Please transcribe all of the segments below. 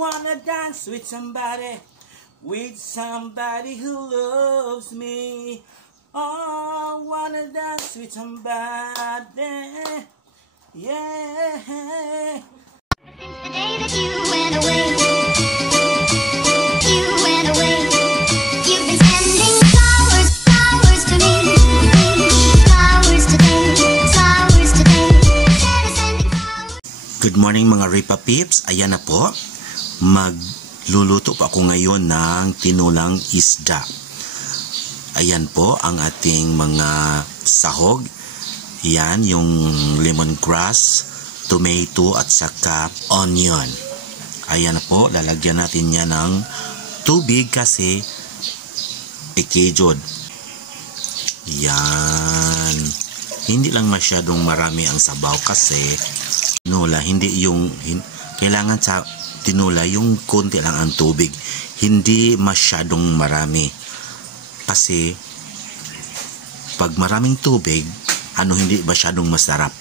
wanna dance with somebody who loves me. Oh, wanna dance with somebody, yeah. Since the day that you went away, you've been sending flowers to me, flowers today. Good morning mga Ripa Peeps. Ayan na po, magluluto po ako ngayon ng tinulang isda. Ayan po ang ating mga sahog. Yan yung lemongrass, tomato at saka onion. Ayan na po, lalagyan natin yan ng tubig kasi ikejod. Yan. Hindi lang masyadong marami ang sabaw kasi tinola, kailangan sa tinola yung konti lang ang tubig, hindi masyadong marami kasi pag maraming tubig, hindi masyadong masarap.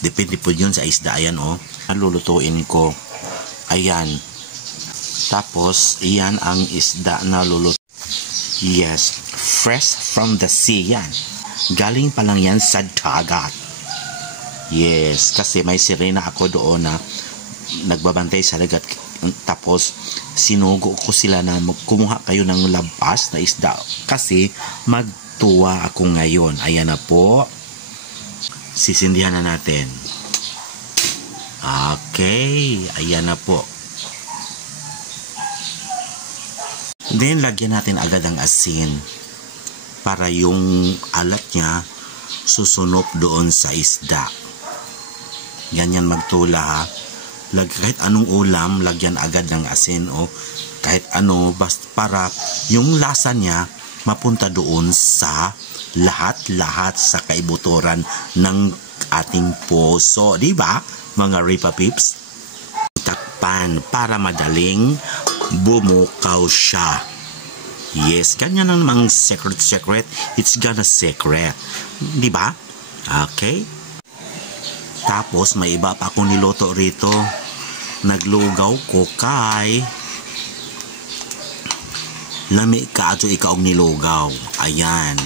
Depende po yun sa isda. Ayan lulutuin ko. Ayan, tapos iyan ang isda na luluto. Yes, fresh from the sea yan, galing pa lang yan sa dagat. Yes, kasi may sirena ako doon na nagbabantay sa dagat. Tapos sinugo ko sila na kumuha kayo ng labas na isda kasi magtuwa ako ngayon. Ayan na po, sisindihan na natin. Okay, ayan na po. Then lagyan natin agad ang asin para yung alat niya susunod doon sa isda. Ganyan magtula ha. Kahit anong ulam, lagyan agad ng asin o kahit ano, basta para yung lasa niya mapunta doon sa lahat-lahat sa kaibuturan ng ating puso. Diba mga Ripa Peeps? Takpan para madaling bumukaw siya. Yes, ganyan ang mga secret. It's gonna secret. Diba? Okay. Tapos may iba pa akong niloto rito. Naglugaw ko kay lami ka ato ikaw nilugaw. Ayan.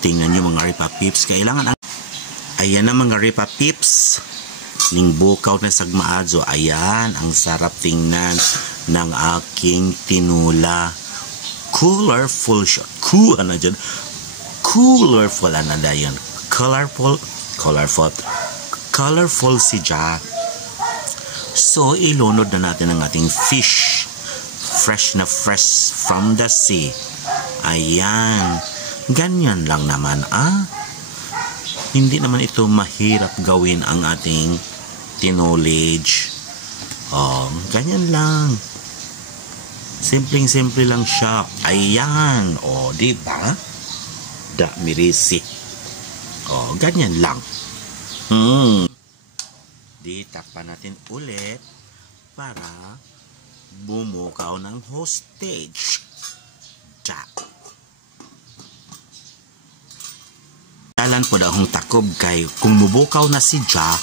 Tingnan nyo mga Ripa Peeps. Kailangan ayan na mga Ripa Peeps. Ning bukaw na sagmaadzo. Ayan, ang sarap tingnan ng aking tinula. Colorful siya. Colorful ano na yan. Colorful siya. So ilunod na natin ang ating fish, fresh from the sea. Ayan, ganyan lang naman hindi naman ito mahirap gawin ang ating tinolage. Ganyan lang, simple lang siya. Ayan, diba? Mirisi. Ganyan lang. Di takpan natin ulit para bumukaw ng hostage. Dalan po daw takob kay kung mubukaw na si Ja,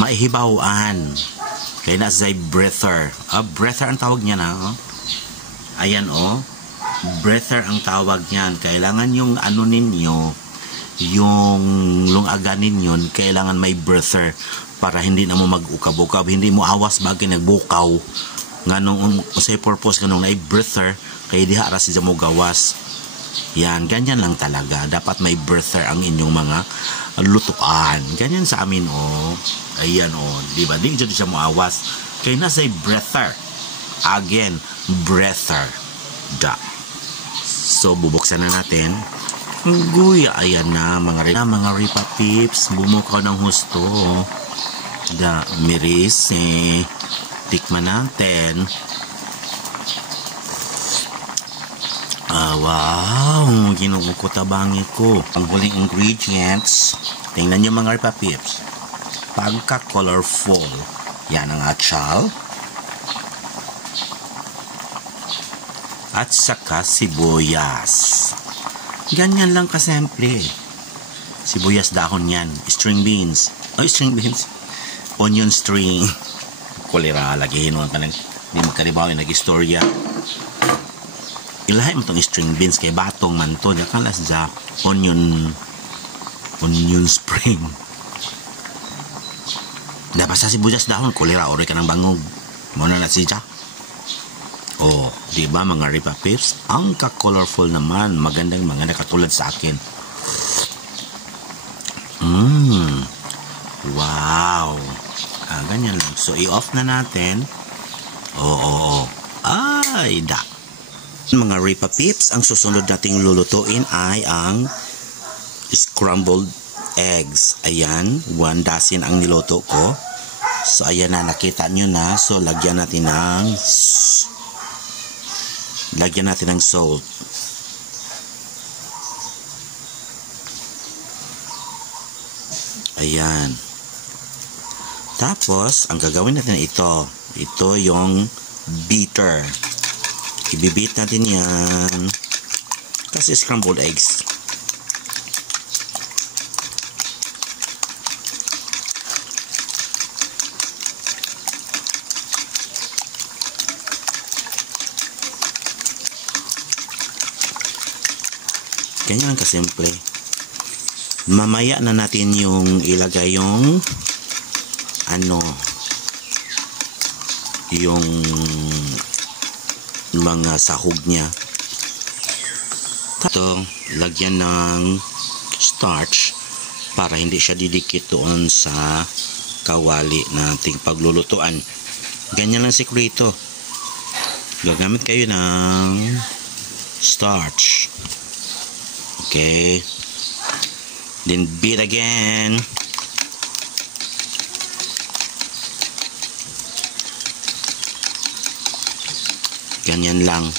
maihibawan. Kaya na say breather. Breather ang tawag niya na. Ayan breather ang tawag niyan. Kailangan yung ninyo, yung lungagan ninyo, kailangan may breather para hindi na mo mag-ukab-ukab, hindi mo awas bagay nagbukaw. Nganong say purpose ganong na breather kay diha ra siya mo gawas. Yan, ganyan lang talaga. Dapat may breather ang inyong mga lutuan. Ganyan sa amin Ayan di ba? Di siya mo awas. Kay na say breather. Again, breather. So bubuksan na natin. Guya, ayan na mga Ripa Peeps, bumukaw ng husto. Mirisi. Tikman natin. Wow, ginugukutabangi ko. Ang huling ingredients, tingnan nyo mga Ripa Peeps, pagka-colorful. Yan ang atsal. At saka sibuyas. Ganyan lang kasimple. Sibuyas dahon yan. String beans. Onion string. kolera lagi hinuan ka di magkaribaw yung nag-istorya. Ilahay mo tong string beans kay batong man to. Diyan ka las dya onion spring. Dapat sa sibuyas dahon, kolera ori ka ng bangog. Muna na siya. Oh, di ba mga Ripa Pips? Ang ka-colorful naman. Magandang mga nakatulad sa akin. Wow. Ganyan lang. So, i-off na natin. Oo. Ay, da. Mga Ripa Pips, ang susunod nating lulutuin ay ang scrambled eggs. Ayan, 1 dozen ang niluto ko. So, ayan na, nakita nyo na. So, lagyan natin ng salt. Ayan. Tapos, ang gagawin natin ito. Ito yung beater. Ibibit natin yan. Kasi scrambled eggs. Ganyan lang kasimple. Mamaya na natin yung ilagay yung yung mga sahog niya. Ito, lagyan ng starch para hindi siya didikit doon sa kawali nating paglulutuan. Ganyan lang sikreto. Gagamit kayo ng starch. Okay. Then beat again. Ganyan lang.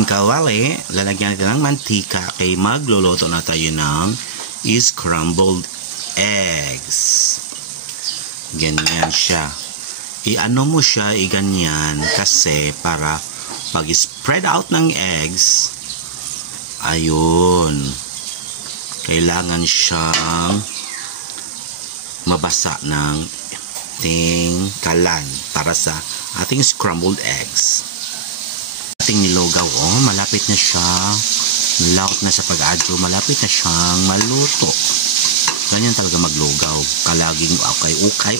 Kawali, lalagyan natin ng mantika kay magluluto na tayo ng scrambled eggs. Ganyan siya. I-ano mo siya, i-ganyan kasi para pag-spread out ng eggs, ayun, kailangan siyang mabasa ng ating kalan para sa ating scrambled eggs. Ating nilugaw, malapit na siya, laut na sa pag-adyo, malapit na siyang maluto. Ganyan talaga maglugaw, kalaging ukay.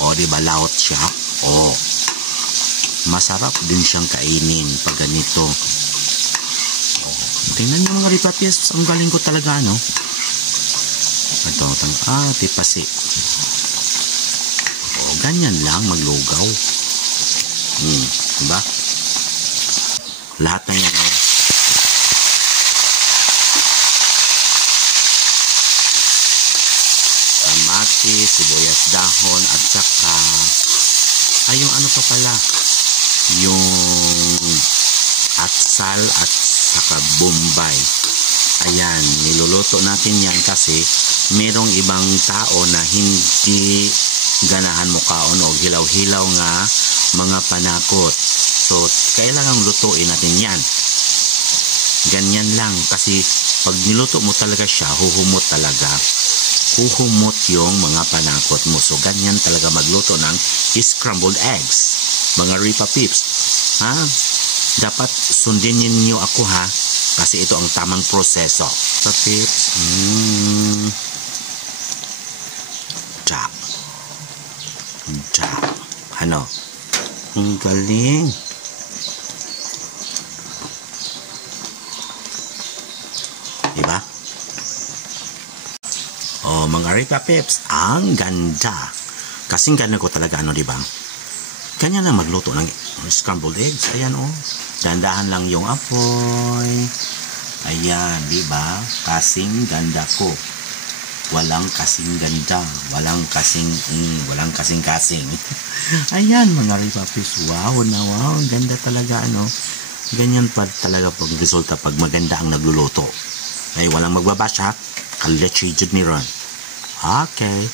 O, diba laut siya? O, masarap din siyang kainin pag ganito. Tingnan nyo mga Ripa Pips, ang galing ko talaga, no? Ito, tipasi. O, ganyan lang maglugaw. Diba? Lahat na yan, kamatis, sibuyas dahon, at saka yung ano pa pala, yung atsal at saka bombay. Ayan, niluluto natin yan kasi merong ibang tao na hindi ganahan mo kaon o hilaw-hilaw nga mga panakot. So, kailangang lutuin natin yan. Ganyan lang kasi pag niluto mo talaga siya, huhumot talaga. Huhumot yung mga panakot mo. So, ganyan talaga magluto ng scrambled eggs. Mga Ripa Pips, ha? Dapat sundin niyo ako, ha? Kasi ito ang tamang proseso. Ripa Pips, ano? Ang galing. Diba? Oh, mga Ripa Pips, ang ganda. Kasing ganda ko talaga, diba? Ganyan na magluto ng scrambled eggs. Ayan, Dandahan lang yung apoy. Ayan, diba? Kasing ganda ko. Walang kasing ganda. Walang kasing-kasing. Ayan, mga Ripa Pips. Wow na wow. Ang ganda talaga, Ganyan pa talaga pag resulta pag maganda ang nagluluto. Ay, walang magbabash, ha? Kalechijud ni Ron. Okay.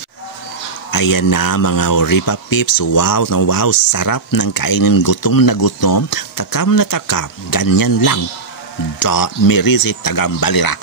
Ayan na, mga Ripa Pips. Wow na wow. Sarap ng kainin. Gutom na gutom. Takam na takam. Ganyan lang. Mirisit tagam balira.